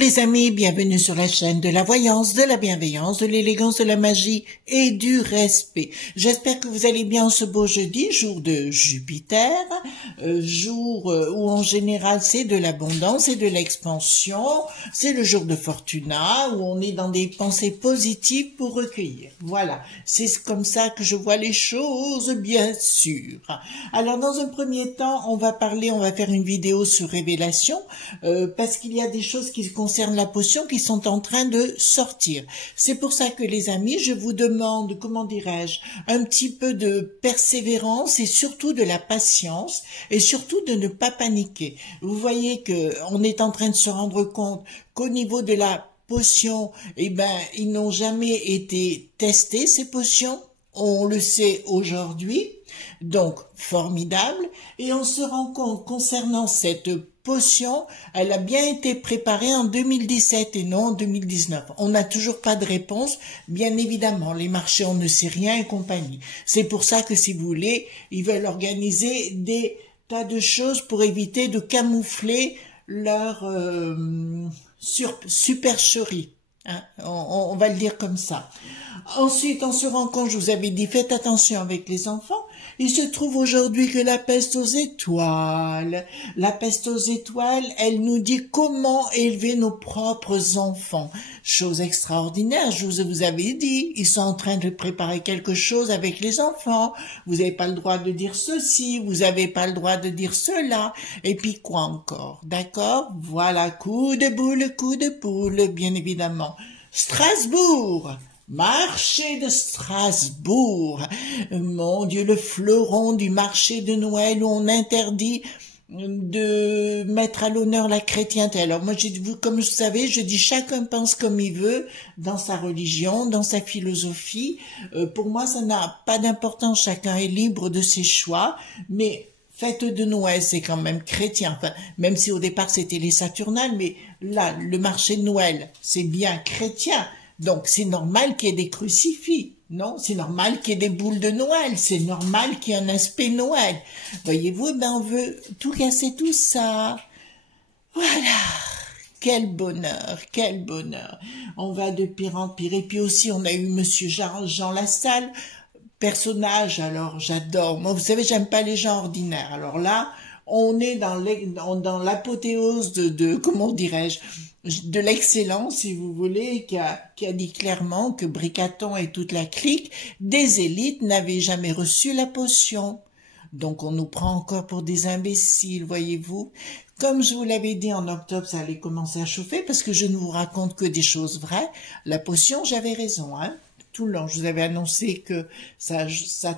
les amis, bienvenue sur la chaîne de la voyance, de la bienveillance, de l'élégance, de la magie et du respect. J'espère que vous allez bien ce beau jeudi, jour de Jupiter, jour où en général c'est de l'abondance et de l'expansion, c'est le jour de Fortuna, où on est dans des pensées positives pour recueillir. Voilà, c'est comme ça que je vois les choses, bien sûr. Alors dans un premier temps, on va faire une vidéo sur révélation, parce qu'il y a des choses qui concernent la potion qui sont en train de sortir. C'est pour ça que les amis, je vous demande, comment dirais-je, un petit peu de persévérance et surtout de la patience et surtout de ne pas paniquer. Vous voyez que on est en train de se rendre compte qu'au niveau de la potion, ils n'ont jamais été testés, ces potions. On le sait aujourd'hui, donc formidable, et on se rend compte concernant cette potion, elle a bien été préparée en 2017 et non en 2019. On n'a toujours pas de réponse, bien évidemment, les marchés on ne sait rien et compagnie. C'est pour ça que si vous voulez, ils veulent organiser des tas de choses pour éviter de camoufler leur supercherie. Hein, on va le dire comme ça. Ensuite, on se rend compte, je vous avais dit, faites attention avec les enfants. Il se trouve aujourd'hui que la peste aux étoiles, elle nous dit comment élever nos propres enfants. Chose extraordinaire, je vous avais dit, ils sont en train de préparer quelque chose avec les enfants. Vous n'avez pas le droit de dire ceci, vous n'avez pas le droit de dire cela. Et puis quoi encore, d'accord? Voilà, coup de poule, bien évidemment. Strasbourg, marché de Strasbourg, mon Dieu, le fleuron du marché de Noël où on interdit de mettre à l'honneur la chrétienté. Alors moi, comme vous savez, je dis chacun pense comme il veut dans sa religion, dans sa philosophie. Pour moi, ça n'a pas d'importance, chacun est libre de ses choix, mais fête de Noël, c'est quand même chrétien, enfin, même si au départ c'était les Saturnales, mais là, le marché de Noël, c'est bien chrétien. Donc, c'est normal qu'il y ait des crucifix, non? C'est normal qu'il y ait des boules de Noël, c'est normal qu'il y ait un aspect Noël. Voyez-vous, on veut tout casser tout ça. Voilà. Quel bonheur, quel bonheur. On va de pire en pire. Et puis aussi, on a eu Monsieur Jean Lassalle, personnage, alors j'adore. Moi, vous savez, j'aime pas les gens ordinaires. Alors là, on est dans l'apothéose comment dirais-je, de l'excellence, si vous voulez, qui a dit clairement que Bricaton et toute la clique des élites n'avaient jamais reçu la potion. Donc on nous prend encore pour des imbéciles, voyez-vous. Comme je vous l'avais dit, en octobre, ça allait commencer à chauffer, parce que je ne vous raconte que des choses vraies. La potion, j'avais raison, hein. Tout le long, je vous avais annoncé que ça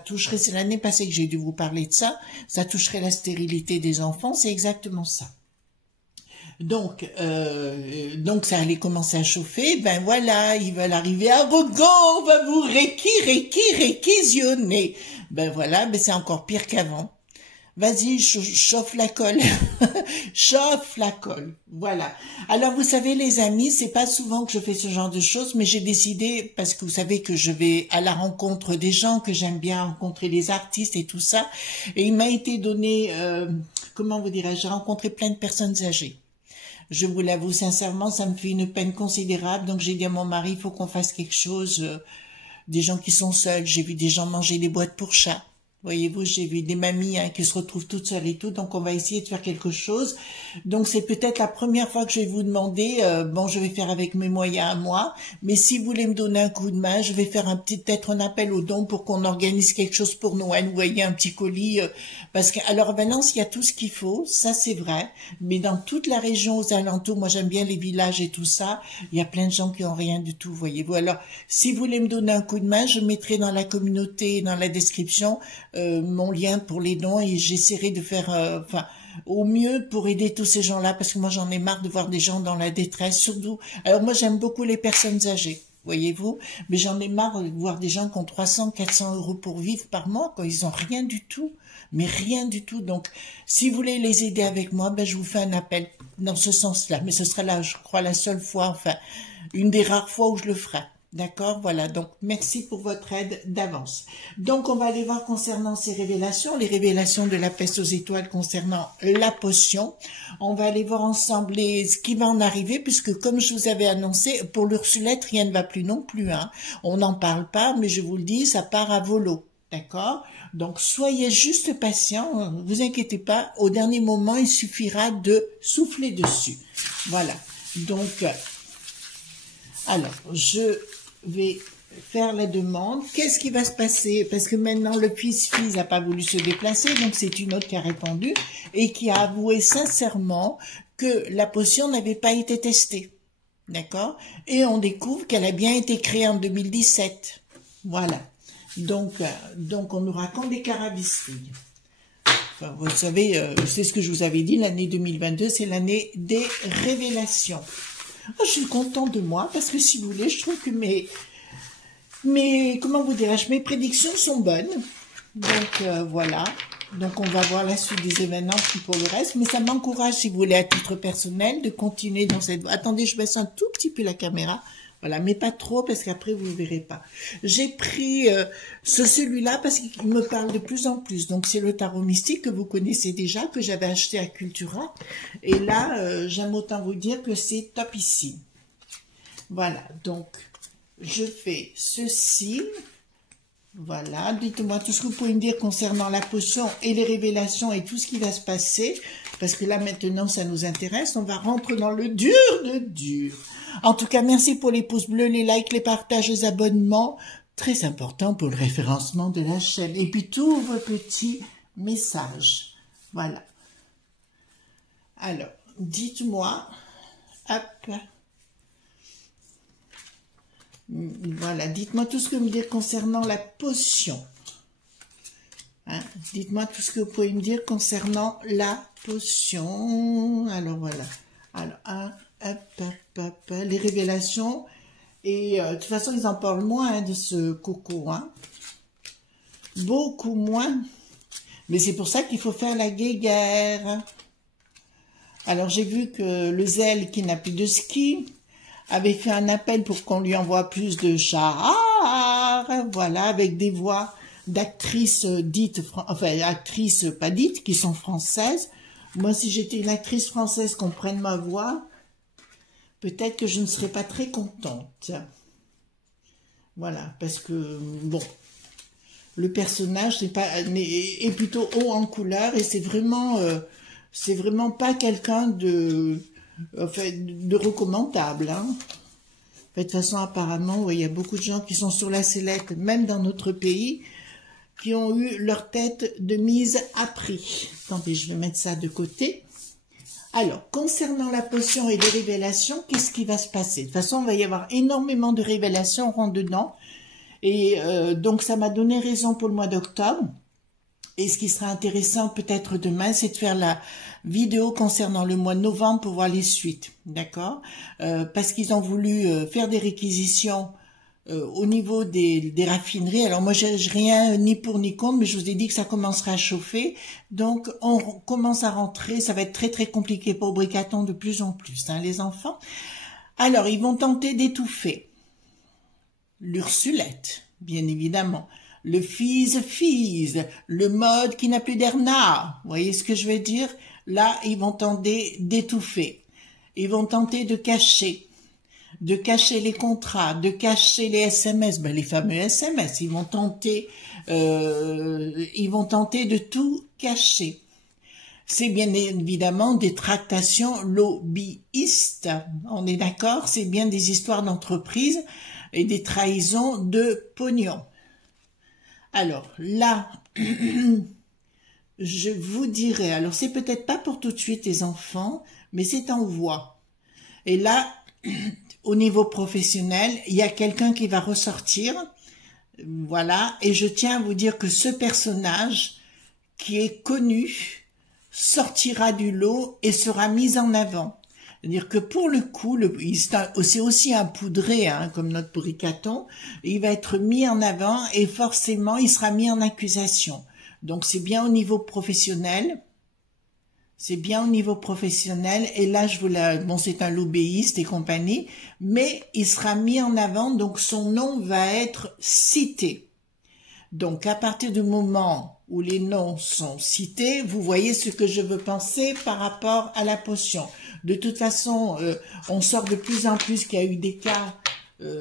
toucherait, c'est l'année passée que j'ai dû vous parler de ça, ça toucherait la stérilité des enfants, c'est exactement ça. Donc ça allait commencer à chauffer, ben voilà, ils veulent arriver arrogants, on va vous réquisitionner. Ben voilà, ben c'est encore pire qu'avant. Vas-y, chauffe la colle, chauffe la colle, voilà. Alors vous savez les amis, c'est pas souvent que je fais ce genre de choses, mais j'ai décidé, parce que vous savez que je vais à la rencontre des gens, que j'aime bien rencontrer les artistes et tout ça, et il m'a été donné, comment vous dirais-je, j'ai rencontré plein de personnes âgées. Je vous l'avoue sincèrement, ça me fait une peine considérable, donc j'ai dit à mon mari, il faut qu'on fasse quelque chose, des gens qui sont seuls, j'ai vu des gens manger des boîtes pour chats. Voyez-vous, j'ai vu des mamies qui se retrouvent toutes seules et tout, donc on va essayer de faire quelque chose. Donc c'est peut-être la première fois que je vais vous demander, bon je vais faire avec mes moyens à moi, mais si vous voulez me donner un coup de main, je vais faire peut-être un appel aux dons pour qu'on organise quelque chose pour Noël, vous voyez, un petit colis, parce qu'alors à Valence il y a tout ce qu'il faut, ça c'est vrai, mais dans toute la région aux alentours, moi j'aime bien les villages et tout ça, il y a plein de gens qui ont rien du tout, voyez-vous. Alors si vous voulez me donner un coup de main, je mettrai dans la communauté, dans la description, mon lien pour les dons et j'essaierai de faire au mieux pour aider tous ces gens-là parce que moi j'en ai marre de voir des gens dans la détresse, surtout. Alors moi j'aime beaucoup les personnes âgées, voyez-vous, mais j'en ai marre de voir des gens qui ont 300-400 euros pour vivre par mois quand ils ont rien du tout, mais rien du tout. Donc si vous voulez les aider avec moi, ben je vous fais un appel dans ce sens-là, mais ce sera là, je crois, la seule fois, enfin une des rares fois où je le ferai. D'accord, voilà, donc merci pour votre aide d'avance. Donc on va aller voir concernant ces révélations, les révélations de la peste aux étoiles concernant la potion. On va aller voir ensemble ce qui va en arriver, puisque comme je vous avais annoncé, pour l'Ursulette, rien ne va plus non plus. Hein. On n'en parle pas, mais je vous le dis, ça part à volo. D'accord? Donc soyez juste patient, ne vous inquiétez pas, au dernier moment, il suffira de souffler dessus. Voilà, donc, alors, je vais faire la demande. Qu'est-ce qui va se passer? Parce que maintenant, le fils n'a pas voulu se déplacer, donc c'est une autre qui a répondu et qui a avoué sincèrement que la potion n'avait pas été testée. D'accord? Et on découvre qu'elle a bien été créée en 2017. Voilà. Donc on nous raconte des carabistouilles. Enfin, vous savez, c'est ce que je vous avais dit, l'année 2022, c'est l'année des révélations. Oh, je suis contente de moi, parce que si vous voulez, je trouve que comment vous dirais-je, mes prédictions sont bonnes. Donc, voilà. Donc, on va voir la suite des événements pour le reste. Mais ça m'encourage, si vous voulez, à titre personnel, de continuer dans cette voie. Attendez, je baisse un tout petit peu la caméra. Voilà, mais pas trop, parce qu'après, vous ne verrez pas. J'ai pris celui-là parce qu'il me parle de plus en plus. Donc, c'est le tarot mystique que vous connaissez déjà, que j'avais acheté à Cultura. Et là, j'aime autant vous dire que c'est top ici. Voilà, donc, je fais ceci. Voilà, dites-moi tout ce que vous pouvez me dire concernant la potion et les révélations et tout ce qui va se passer. Parce que là, maintenant, ça nous intéresse. On va rentrer dans le dur de dur. En tout cas, merci pour les pouces bleus, les likes, les partages, les abonnements. Très important pour le référencement de la chaîne. Et puis, tous vos petits messages. Voilà. Alors, dites-moi. Hop. Voilà, dites-moi tout ce que vous me dire concernant la potion. Hein? Dites-moi tout ce que vous pouvez me dire concernant la potion. Alors, voilà. Alors, les révélations. Et de toute façon, ils en parlent moins de ce coco. Hein? Beaucoup moins. Mais c'est pour ça qu'il faut faire la guéguerre. Alors, j'ai vu que le zèle qui n'a plus de ski avait fait un appel pour qu'on lui envoie plus de chars. Voilà, avec des voix d'actrices dites, enfin, actrices pas dites, qui sont françaises. Moi, si j'étais une actrice française qu'on prenne ma voix, peut-être que je ne serais pas très contente. Voilà, parce que, bon, le personnage est plutôt haut en couleur et c'est vraiment pas quelqu'un de recommandable. Hein. De toute façon, apparemment, ouais, il y a beaucoup de gens qui sont sur la sellette, même dans notre pays, qui ont eu leur tête de mise à prix. Attendez, je vais mettre ça de côté. Alors, concernant la potion et les révélations, qu'est-ce qui va se passer? De toute façon, il va y avoir énormément de révélations, on rentre dedans. Et donc, ça m'a donné raison pour le mois d'octobre. Et ce qui sera intéressant peut-être demain, c'est de faire la vidéo concernant le mois de novembre pour voir les suites. D'accord? Parce qu'ils ont voulu faire des réquisitions au niveau des raffineries. Alors moi, j'ai rien ni pour ni contre, mais je vous ai dit que ça commencera à chauffer. Donc, on commence à rentrer. Ça va être très, très compliqué pour Bricaton de plus en plus, hein, les enfants. Alors, ils vont tenter d'étouffer l'Ursulette, bien évidemment. Le fise, le mode qui n'a plus d'air nard. Vous voyez ce que je veux dire? Là, ils vont tenter d'étouffer. Ils vont tenter de cacher les contrats, de cacher les SMS, ben les fameux SMS. Ils vont tenter de tout cacher. C'est bien évidemment des tractations lobbyistes. On est d'accord? C'est bien des histoires d'entreprise et des trahisons de pognon. Alors là, je vous dirais, alors c'est peut-être pas pour tout de suite les enfants, mais c'est en voie. Et là, au niveau professionnel, il y a quelqu'un qui va ressortir, voilà, et je tiens à vous dire que ce personnage qui est connu sortira du lot et sera mis en avant. C'est-à-dire que pour le coup, c'est aussi un poudré, hein, comme notre Bricaton, il va être mis en avant et forcément, il sera mis en accusation. Donc, c'est bien au niveau professionnel, c'est bien au niveau professionnel, et là je vous la, bon c'est un lobbyiste et compagnie, mais il sera mis en avant, donc son nom va être cité. Donc à partir du moment où les noms sont cités, vous voyez ce que je veux penser par rapport à la potion. De toute façon, on sort de plus en plus qu'il y a eu des cas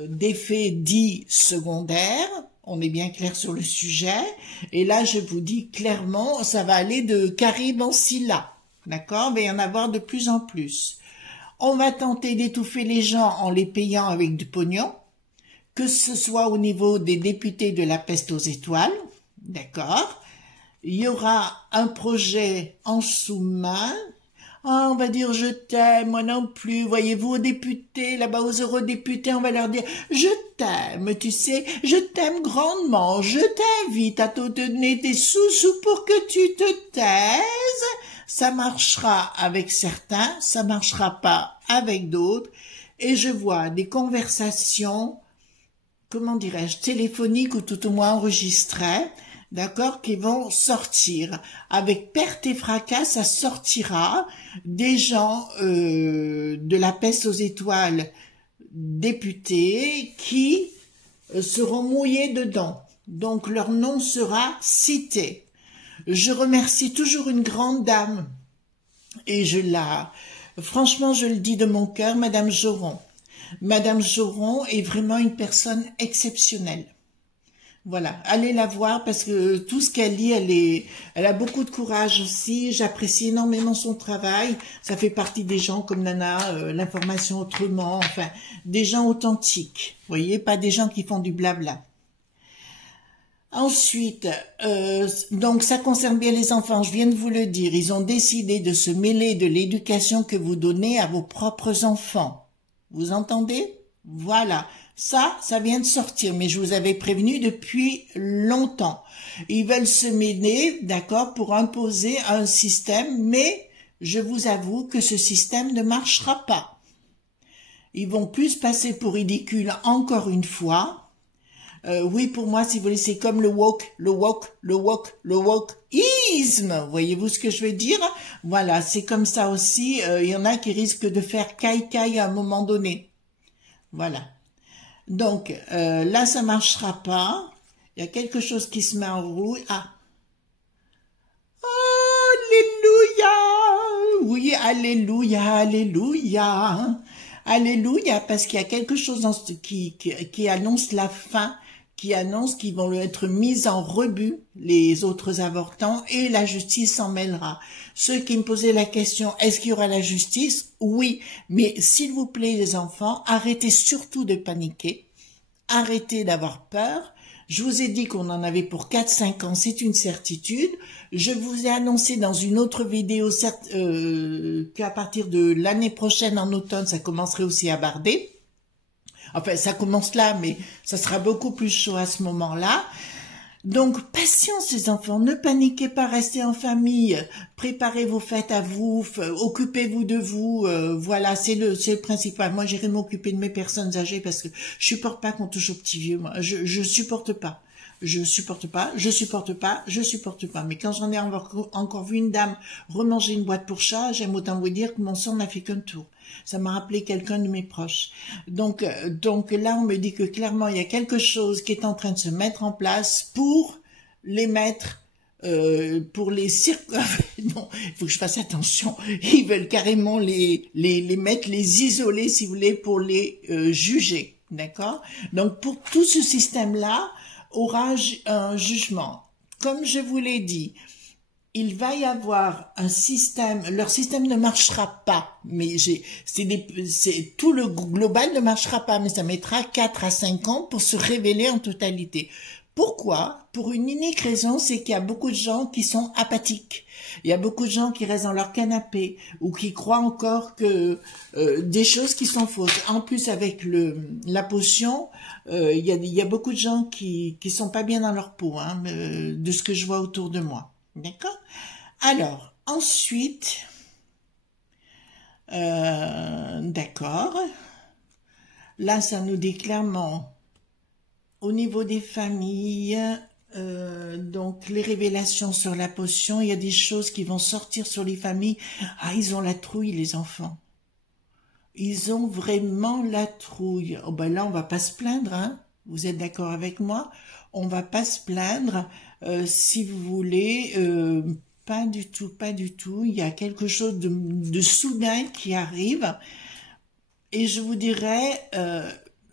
d'effets dits secondaires. On est bien clair sur le sujet. Et là, je vous dis clairement, ça va aller de Caribe en Scylla. D'accord? Il va y en avoir de plus en plus. On va tenter d'étouffer les gens en les payant avec du pognon, que ce soit au niveau des députés de la peste aux étoiles. D'accord? Il y aura un projet en sous-main. Ah, on va dire je t'aime, moi non plus. Voyez-vous, aux députés, là-bas aux eurodéputés, on va leur dire je t'aime, tu sais, je t'aime grandement, je t'invite à te donner tes sous-sous pour que tu te taises. Ça marchera avec certains, ça marchera pas avec d'autres. Et je vois des conversations, comment dirais-je, téléphoniques ou tout au moins enregistrées, d'accord, qui vont sortir. Avec perte et fracas, ça sortira des gens de la peste aux étoiles députés qui seront mouillés dedans. Donc leur nom sera cité. Je remercie toujours une grande dame, et franchement je le dis de mon cœur, Madame Joron. Madame Joron est vraiment une personne exceptionnelle. Voilà, allez la voir parce que tout ce qu'elle lit, elle a beaucoup de courage aussi. J'apprécie énormément son travail. Ça fait partie des gens comme Nana, l'information autrement, enfin, des gens authentiques. Vous voyez, pas des gens qui font du blabla. Ensuite, donc ça concerne bien les enfants, je viens de vous le dire, ils ont décidé de se mêler de l'éducation que vous donnez à vos propres enfants. Vous entendez? Voilà. Ça vient de sortir, mais je vous avais prévenu depuis longtemps. Ils veulent se mêler, d'accord, pour imposer un système, mais je vous avoue que ce système ne marchera pas. Ils vont plus passer pour ridicules encore une fois. Oui, pour moi, si vous voulez, c'est comme le woke-isme. Voyez-vous ce que je veux dire? Voilà, c'est comme ça aussi. Il y en a qui risquent de faire caille-caille à un moment donné. Voilà. Donc, là, ça marchera pas. Il y a quelque chose qui se met en route. Ah. Alléluia! Oui, alléluia, alléluia. Alléluia, parce qu'il y a quelque chose qui annonce la fin, qui annonce qu'ils vont être mis en rebut, les autres avortants, et la justice s'en mêlera. Ceux qui me posaient la question, est-ce qu'il y aura la justice? Oui, mais s'il vous plaît les enfants, arrêtez surtout de paniquer, arrêtez d'avoir peur. Je vous ai dit qu'on en avait pour 4-5 ans, c'est une certitude. Je vous ai annoncé dans une autre vidéo qu'à partir de l'année prochaine, en automne, ça commencerait aussi à barder. Enfin, ça commence là, mais ça sera beaucoup plus chaud à ce moment-là. Donc, patience les enfants, ne paniquez pas, restez en famille, préparez vos fêtes à vous, occupez-vous de vous, voilà, c'est le principal. Moi, j'irai m'occuper de mes personnes âgées parce que je supporte pas qu'on touche aux petits vieux, moi, je supporte pas. Je supporte pas. Mais quand j'en ai encore vu une dame remanger une boîte pour chat, j'aime autant vous dire que mon sang n'a fait qu'un tour. Ça m'a rappelé quelqu'un de mes proches. Donc là, on me dit que clairement, il y a quelque chose qui est en train de se mettre en place pour les mettre, pour les non, il faut que je fasse attention. Ils veulent carrément les mettre, les isoler, si vous voulez, pour les juger. D'accord? Donc, pour tout ce système-là, aura un jugement. Comme je vous l'ai dit, il va y avoir un système, leur système ne marchera pas, mais tout le global ne marchera pas, mais ça mettra 4 à 5 ans pour se révéler en totalité. Pourquoi? Pour une unique raison, c'est qu'il y a beaucoup de gens qui sont apathiques. Il y a beaucoup de gens qui restent dans leur canapé ou qui croient encore que des choses qui sont fausses. En plus, avec la potion, il y a beaucoup de gens qui sont pas bien dans leur peau, hein, de ce que je vois autour de moi. D'accord? Alors, ensuite, d'accord. Là, ça nous dit clairement, au niveau des familles, Donc les révélations sur la potion, il y a des choses qui vont sortir sur les familles. Ah, ils ont la trouille, les enfants. Ils ont vraiment la trouille. Oh ben là, on va pas se plaindre, hein. Vous êtes d'accord avec moi? On va pas se plaindre, si vous voulez. Pas du tout, pas du tout. Il y a quelque chose de soudain qui arrive. Et je vous dirais,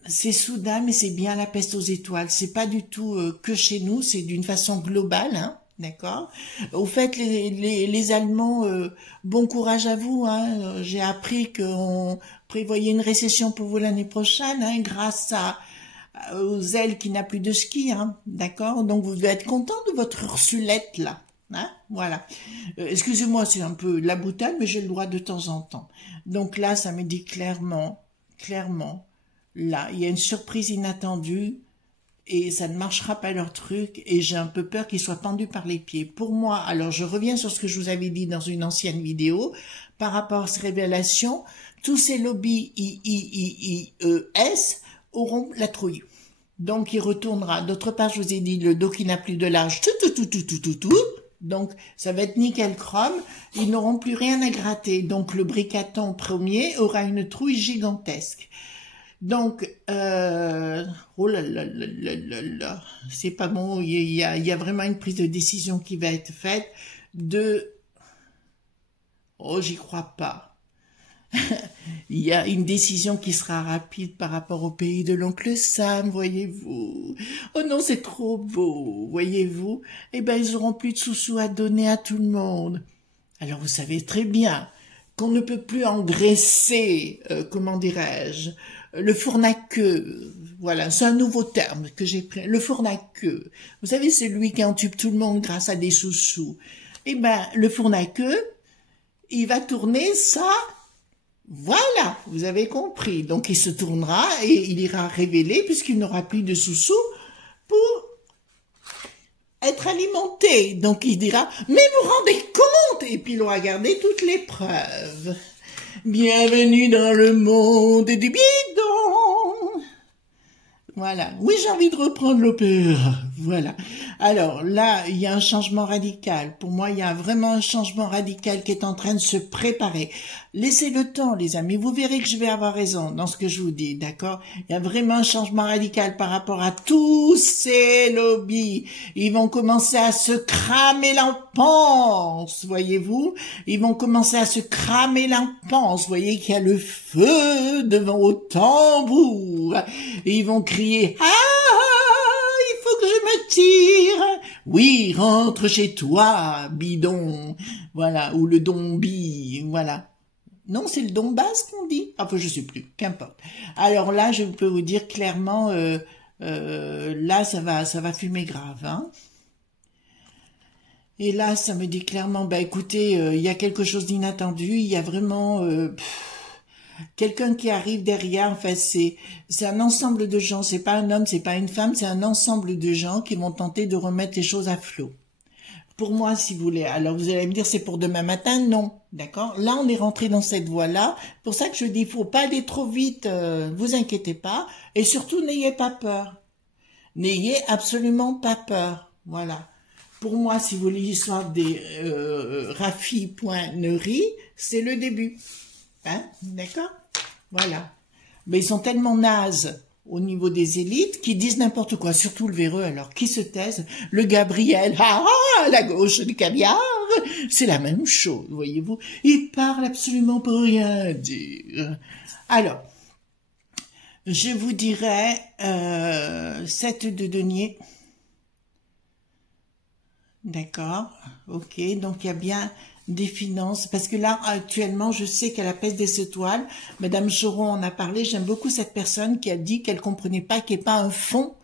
c'est soudain, mais c'est bien la peste aux étoiles. C'est pas du tout que chez nous, c'est d'une façon globale, hein, d'accord. Au fait, les Allemands, bon courage à vous. Hein. J'ai appris qu'on prévoyait une récession pour vous l'année prochaine, hein, grâce aux ailes qui n'a plus de ski, hein, d'accord. Donc vous devez être content de votre Ursulette là. Hein, voilà. Excusez-moi, c'est un peu la boutade, mais j'ai le droit de temps en temps. Donc là, ça me dit clairement, là, il y a une surprise inattendue et ça ne marchera pas leur truc et j'ai un peu peur qu'ils soient pendus par les pieds. Pour moi, alors je reviens sur ce que je vous avais dit dans une ancienne vidéo par rapport à ces révélations, tous ces lobbies IES auront la trouille. Donc il retournera. D'autre part, je vous ai dit le dos qui n'a plus de l'âge, tout. Donc, ça va être nickel chrome. Ils n'auront plus rien à gratter. Donc, le bricaton premier aura une trouille gigantesque. Donc, oh là là là là là là, c'est pas bon. Il y a vraiment une prise de décision qui va être faite oh, j'y crois pas. Il y a une décision qui sera rapide par rapport au pays de l'oncle Sam, voyez-vous. Oh non, c'est trop beau, voyez-vous. Eh ben, ils auront plus de sous-sous à donner à tout le monde. Alors, vous savez très bien qu'on ne peut plus engraisser, comment dirais-je, le fournaqueux. Voilà, c'est un nouveau terme que j'ai pris, le fournaqueux. Vous savez, c'est lui qui entube tout le monde grâce à des sous-sous. Eh ben, le fournaqueux, il va tourner ça. Voilà, vous avez compris. Donc, il se tournera et il ira révéler puisqu'il n'aura plus de sous-sous pour être alimenté. Donc, il dira, mais vous rendez compte? Et puis, il aura gardé toutes les preuves. Bienvenue dans le monde du bidon. Voilà. Oui, j'ai envie de reprendre l'opéra. Voilà. Alors là, il y a un changement radical. Pour moi, il y a vraiment un changement radical qui est en train de se préparer. Laissez le temps, les amis. Vous verrez que je vais avoir raison dans ce que je vous dis, d'accord? Il y a vraiment un changement radical par rapport à tous ces lobbies. Ils vont commencer à se cramer l'empanse, voyez-vous? Ils vont commencer à se cramer l'empanse. Vous voyez qu'il y a le feu devant au tambour. Et ils vont crier « Ah !» que je me tire. Oui, rentre chez toi, bidon. Voilà, ou le dombi, voilà. Non, c'est le Donbass qu'on dit. Enfin, je sais plus, qu'importe. Alors là, je peux vous dire clairement, là, ça va fumer grave, hein. Et là, ça me dit clairement, bah écoutez, il y a quelque chose d'inattendu, il y a vraiment... quelqu'un qui arrive derrière, en fait, c'est un ensemble de gens, c'est pas un homme, c'est pas une femme, c'est un ensemble de gens qui vont tenter de remettre les choses à flot. Pour moi, si vous voulez. Alors, vous allez me dire, c'est pour demain matin? Non. D'accord? Là, on est rentré dans cette voie-là. Pour ça que je dis, il faut pas aller trop vite, vous inquiétez pas. Et surtout, n'ayez pas peur. N'ayez absolument pas peur. Voilà. Pour moi, si vous voulez l'histoire des Rafi.Neury, c'est le début. Hein, d'accord? Voilà. Mais ils sont tellement nazes au niveau des élites qui disent n'importe quoi, surtout le véreux, alors qui se taisent? Le Gabriel, à la gauche du caviar, c'est la même chose, voyez-vous. Il parle absolument pour rien dire. Alors, je vous dirais 7 de denier. D'accord, ok, donc il y a bien des finances, parce que là, actuellement, je sais qu'à la peste des étoiles, Madame Choron en a parlé, j'aime beaucoup cette personne qui a dit qu'elle comprenait pas qu'il n'y ait pas un fonds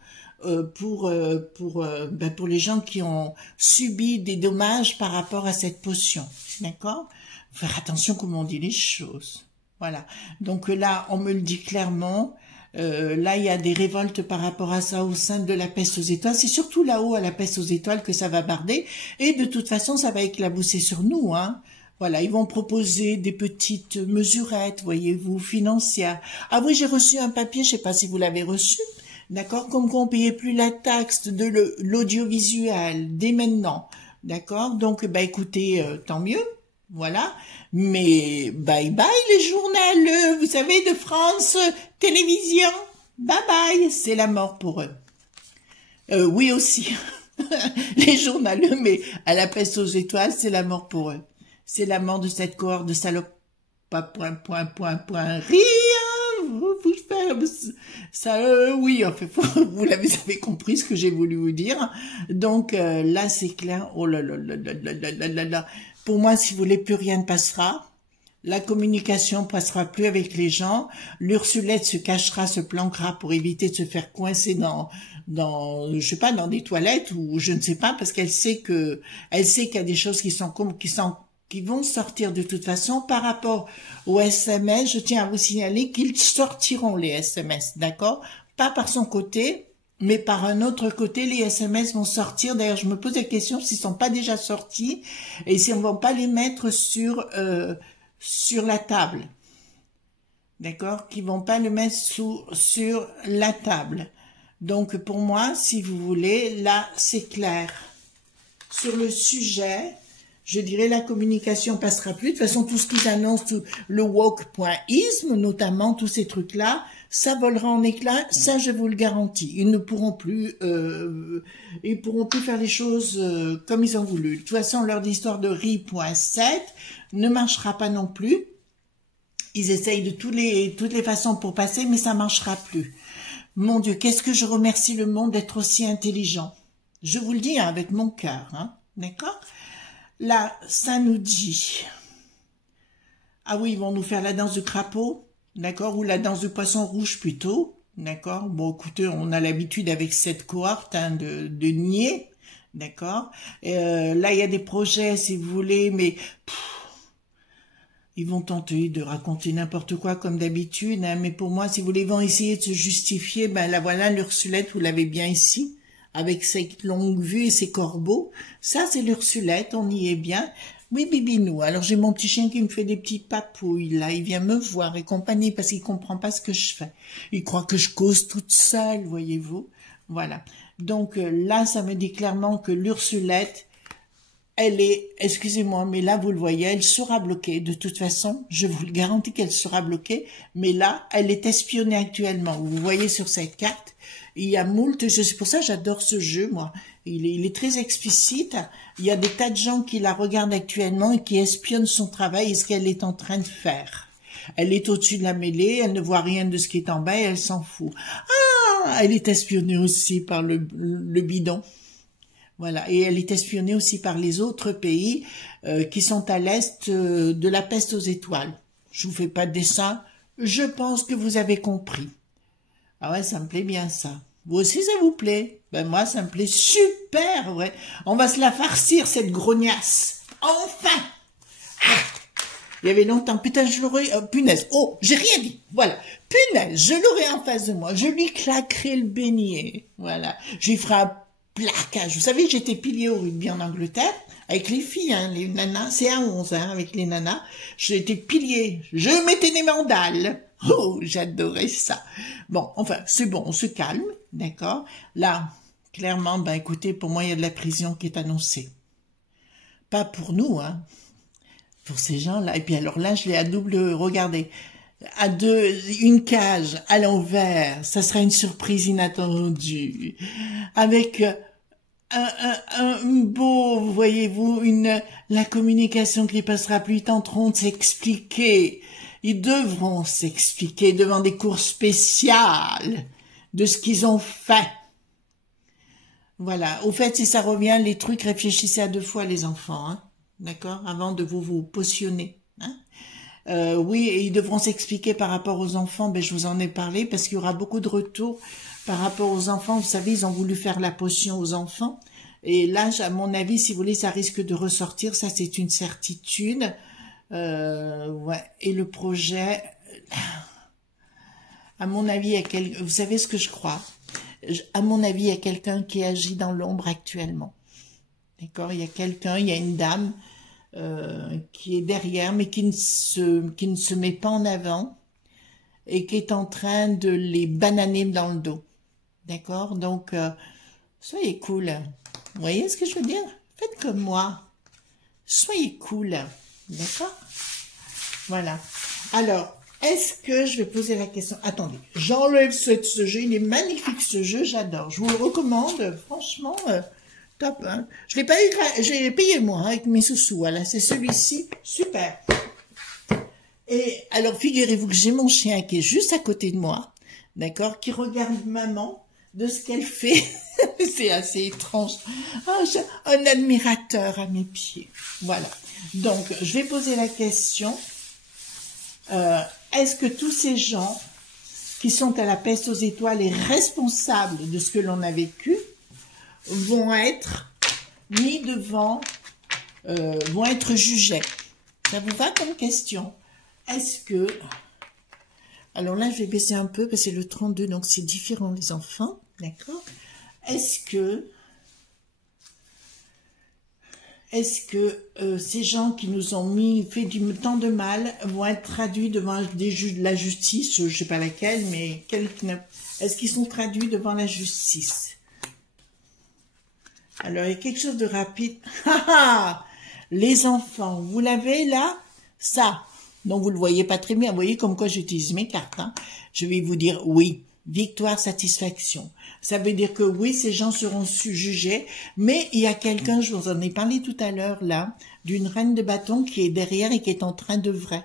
pour les gens qui ont subi des dommages par rapport à cette potion, d'accord? Faire attention comment on dit les choses, voilà. Donc là, on me le dit clairement. Là, il y a des révoltes par rapport à ça au sein de la peste aux étoiles. C'est surtout là-haut, à la peste aux étoiles, que ça va barder. Et de toute façon, ça va éclabousser sur nous, hein. Voilà, ils vont proposer des petites mesurettes, voyez-vous, financières. Ah oui, j'ai reçu un papier, je sais pas si vous l'avez reçu, d'accord, comme qu'on ne payait plus la taxe de l'audiovisuel dès maintenant, d'accord, donc bah écoutez, tant mieux, voilà, mais bye bye les journaux, vous savez, de France Télévisions, bye bye, c'est la mort pour eux. Oui aussi, les journaleux, mais à la peste aux étoiles, c'est la mort pour eux. C'est la mort de cette cohorte de salopes. Pas rire, vous faire ça, oui, en fait, vous avez compris ce que j'ai voulu vous dire. Donc là, c'est clair. Oh là là là là là là là là. Pour moi, si vous voulez, plus rien ne passera. La communication passera plus avec les gens. L'Ursulette se cachera, se planquera pour éviter de se faire coincer je sais pas, dans des toilettes ou je ne sais pas, parce qu'elle sait qu'il y a des choses qui vont sortir de toute façon. Par rapport aux SMS, je tiens à vous signaler qu'ils sortiront les SMS, d'accord? Pas par son côté, mais par un autre côté, les SMS vont sortir. D'ailleurs, je me pose la question s'ils sont pas déjà sortis et si on va pas les mettre sur la table, d'accord, qui vont pas le mettre sur la table. Donc pour moi, si vous voulez, là c'est clair. Sur le sujet, je dirais la communication passera plus. De toute façon, tout ce qu'ils annoncent, le woke.isme, notamment tous ces trucs-là, ça volera en éclats, ça je vous le garantis. Ils ne pourront plus, faire les choses comme ils ont voulu. De toute façon, leur histoire de ri.7 ne marchera pas non plus. Ils essayent de toutes les façons pour passer, mais ça marchera plus. Mon Dieu, qu'est-ce que je remercie le monde d'être aussi intelligent. Je vous le dis hein, avec mon cœur, hein, d'accord? Là, ça nous dit... Ah oui, ils vont nous faire la danse du crapaud, d'accord? Ou la danse du poisson rouge plutôt, d'accord? Bon, écoutez, on a l'habitude avec cette cohorte hein, de nier, d'accord? Là, il y a des projets, si vous voulez, mais... ils vont tenter de raconter n'importe quoi comme d'habitude, hein, mais pour moi, si vous voulez, ils vont essayer de se justifier, ben la voilà, l'Ursulette, vous l'avez bien ici, avec ses longues vues et ses corbeaux. Ça, c'est l'Ursulette, on y est bien. Oui, bibinou. Alors, j'ai mon petit chien qui me fait des petits papouilles, là. Il vient me voir et compagnie parce qu'il comprend pas ce que je fais. Il croit que je cause toute seule, voyez-vous. Voilà. Donc, là, ça me dit clairement que l'Ursulette, elle est, excusez-moi, mais là, vous le voyez, elle sera bloquée. De toute façon, je vous le garantis qu'elle sera bloquée. Mais là, elle est espionnée actuellement. Vous voyez sur cette carte, il y a moult, c'est pour ça que j'adore ce jeu, moi. Il est très explicite. Il y a des tas de gens qui la regardent actuellement et qui espionnent son travail et ce qu'elle est en train de faire. Elle est au-dessus de la mêlée, elle ne voit rien de ce qui est en bas et elle s'en fout. Ah, elle est espionnée aussi par le bidon. Voilà, et elle est espionnée aussi par les autres pays qui sont à l'est de la peste aux étoiles. Je vous fais pas de dessin, je pense que vous avez compris. Ah ouais, ça me plaît bien ça. Vous aussi ça vous plaît? Ben moi ça me plaît super, ouais. On va se la farcir cette grognasse. Enfin! Ah, il y avait longtemps, putain je l'aurais... punaise, oh, j'ai rien dit, voilà. Punaise, je l'aurais en face de moi, je lui claquerai le beignet, voilà. Je lui ferai un plaquage. Vous savez, j'étais pilier au rugby en Angleterre, avec les filles, hein, les nanas, c'est à 11, hein, avec les nanas. J'étais pilier, je mettais des mandales. Oh, j'adorais ça. Bon, enfin, c'est bon, on se calme, d'accord? Là, clairement, ben écoutez, pour moi, il y a de la prison qui est annoncée. Pas pour nous, hein, pour ces gens-là. Et puis alors là, je l'ai à double, regardez, une cage à l'envers, ça sera une surprise inattendue, avec un beau, voyez-vous, la communication qui passera plus, ils tenteront de s'expliquer, ils devront s'expliquer devant des cours spéciales de ce qu'ils ont fait. Voilà, au fait, si ça revient, les trucs, réfléchissez à 2 fois les enfants, hein, d'accord, avant de vous potionner, hein. Oui, et ils devront s'expliquer par rapport aux enfants, ben, je vous en ai parlé, parce qu'il y aura beaucoup de retours par rapport aux enfants. Vous savez, ils ont voulu faire la potion aux enfants. Et là, à mon avis, si vous voulez, ça risque de ressortir. Ça, c'est une certitude. Ouais. Et le projet, à mon avis, vous savez ce que je crois? À mon avis, il y a quelqu'un qui agit dans l'ombre actuellement. D'accord? Il y a quelqu'un, il y a une dame qui est derrière, mais qui ne se met pas en avant et qui est en train de les bananer dans le dos. D'accord? Donc, soyez cool. Vous voyez ce que je veux dire? Faites comme moi. Soyez cool. D'accord? Voilà. Alors, est-ce que je vais poser la question? Attendez, j'enlève ce jeu. Il est magnifique ce jeu, j'adore. Je vous le recommande, franchement, top. Hein. Je l'ai pas eu, j'ai payé moi hein, avec mes sous-sous. Voilà, c'est celui-ci, super. Et alors, figurez-vous que j'ai mon chien qui est juste à côté de moi, d'accord, qui regarde maman de ce qu'elle fait. C'est assez étrange. Ah, j'ai un admirateur à mes pieds. Voilà. Donc, je vais poser la question. Est-ce que tous ces gens qui sont à la peste aux étoiles et responsables de ce que l'on a vécu vont être mis devant, vont être jugés? Ça vous va comme question? Est-ce que... Alors là, je vais baisser un peu parce que c'est le 32, donc c'est différent les enfants, d'accord? Est-ce que ces gens qui nous ont fait tant de mal vont être traduits devant la justice, je ne sais pas laquelle, mais est-ce qu'ils sont traduits devant la justice? Alors, il y a quelque chose de rapide. Les enfants, vous l'avez là? Ça. Donc, vous ne le voyez pas très bien. Vous voyez comme quoi j'utilise mes cartes. Hein. Je vais vous dire oui. Victoire, satisfaction. Ça veut dire que oui, ces gens seront jugés, mais il y a quelqu'un, je vous en ai parlé tout à l'heure là, d'une reine de bâton qui est derrière et qui est en train d'œuvrer.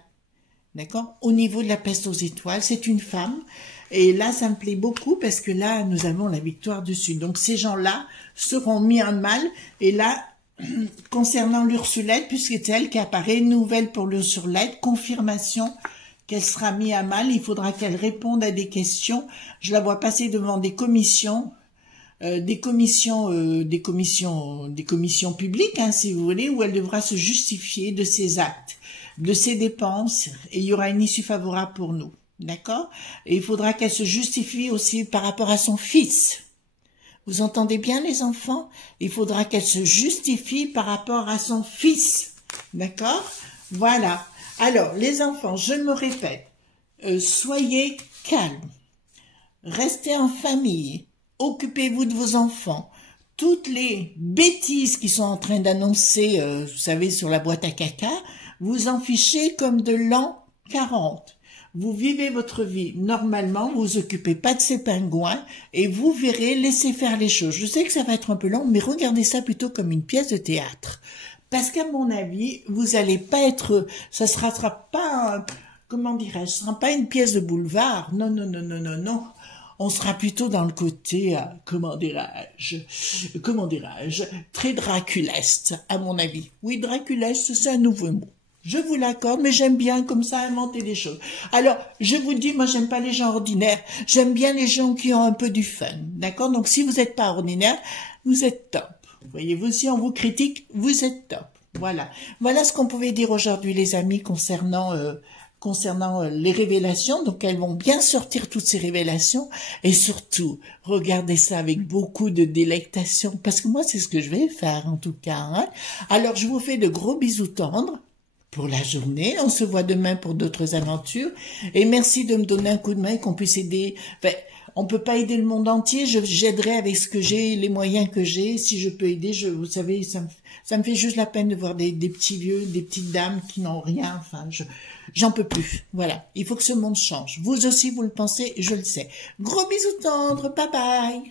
D'accord? Au niveau de la peste aux étoiles, c'est une femme. Et là, ça me plaît beaucoup parce que là, nous avons la victoire dessus. Donc, ces gens-là seront mis en mal. Et là, concernant l'Ursulette, puisque c'est elle qui apparaît, nouvelle pour l'Ursulette, confirmation qu'elle sera mise à mal, il faudra qu'elle réponde à des questions. Je la vois passer devant des commissions, des commissions publiques, hein, si vous voulez, où elle devra se justifier de ses actes, de ses dépenses, et il y aura une issue favorable pour nous, d'accord? Et il faudra qu'elle se justifie aussi par rapport à son fils. Vous entendez bien, les enfants? Il faudra qu'elle se justifie par rapport à son fils, d'accord? Voilà. Alors, les enfants, je me répète, soyez calmes, restez en famille, occupez-vous de vos enfants. Toutes les bêtises qui sont en train d'annoncer, vous savez, sur la boîte à caca, vous en fichez comme de l'an 40. Vous vivez votre vie normalement, vous vous occupez pas de ces pingouins et vous verrez, laissez faire les choses. Je sais que ça va être un peu long, mais regardez ça plutôt comme une pièce de théâtre. Parce qu'à mon avis, vous allez pas être, ça sera pas, comment dirais-je, ce sera pas une pièce de boulevard. Non, non, non, non, non, non. On sera plutôt dans le côté, comment dirais-je, très draculeste, à mon avis. Oui, draculeste, c'est un nouveau mot. Je vous l'accorde, mais j'aime bien comme ça inventer des choses. Alors, je vous dis, moi, j'aime pas les gens ordinaires. J'aime bien les gens qui ont un peu du fun. D'accord? Donc, si vous n'êtes pas ordinaire, vous êtes top. Voyez-vous, si on vous critique, vous êtes top. Voilà. Voilà ce qu'on pouvait dire aujourd'hui, les amis, concernant les révélations. Donc, elles vont bien sortir toutes ces révélations. Et surtout, regardez ça avec beaucoup de délectation. Parce que moi, c'est ce que je vais faire, en tout cas. Hein. Alors, je vous fais de gros bisous tendres pour la journée. On se voit demain pour d'autres aventures. Et merci de me donner un coup de main, qu'on puisse aider. Enfin, on peut pas aider le monde entier. J'aiderai avec ce que j'ai, les moyens que j'ai. Si je peux aider, vous savez, ça me fait juste la peine de voir des petits vieux, des petites dames qui n'ont rien. Enfin, j'en peux plus. Voilà. Il faut que ce monde change. Vous aussi, vous le pensez, je le sais. Gros bisous tendres. Bye bye.